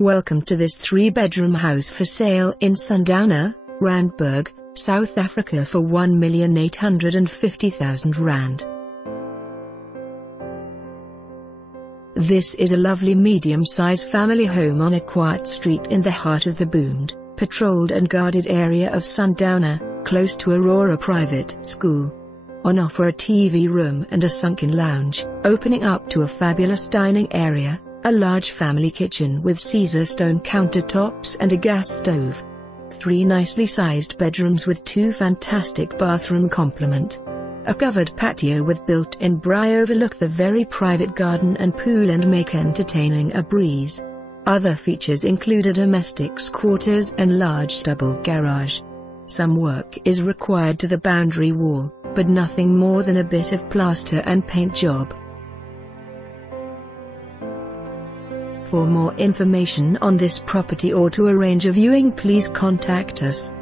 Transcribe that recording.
Welcome to this 3-bedroom house for sale in Sundowner, Randburg, South Africa for R1,850,000. This is a lovely medium-size family home on a quiet street in the heart of the boomed, patrolled and guarded area of Sundowner, close to Aurora Private School. On offer a TV room and a sunken lounge, opening up to a fabulous dining area, a large family kitchen with Caesar stone countertops and a gas stove. 3 nicely sized bedrooms with 2 fantastic bathroom complement. A covered patio with built-in braai overlook the very private garden and pool and make entertaining a breeze. Other features include a domestics quarters and large double garage. Some work is required to the boundary wall, but nothing more than a bit of plaster and paint job. For more information on this property or to arrange a viewing, please contact us.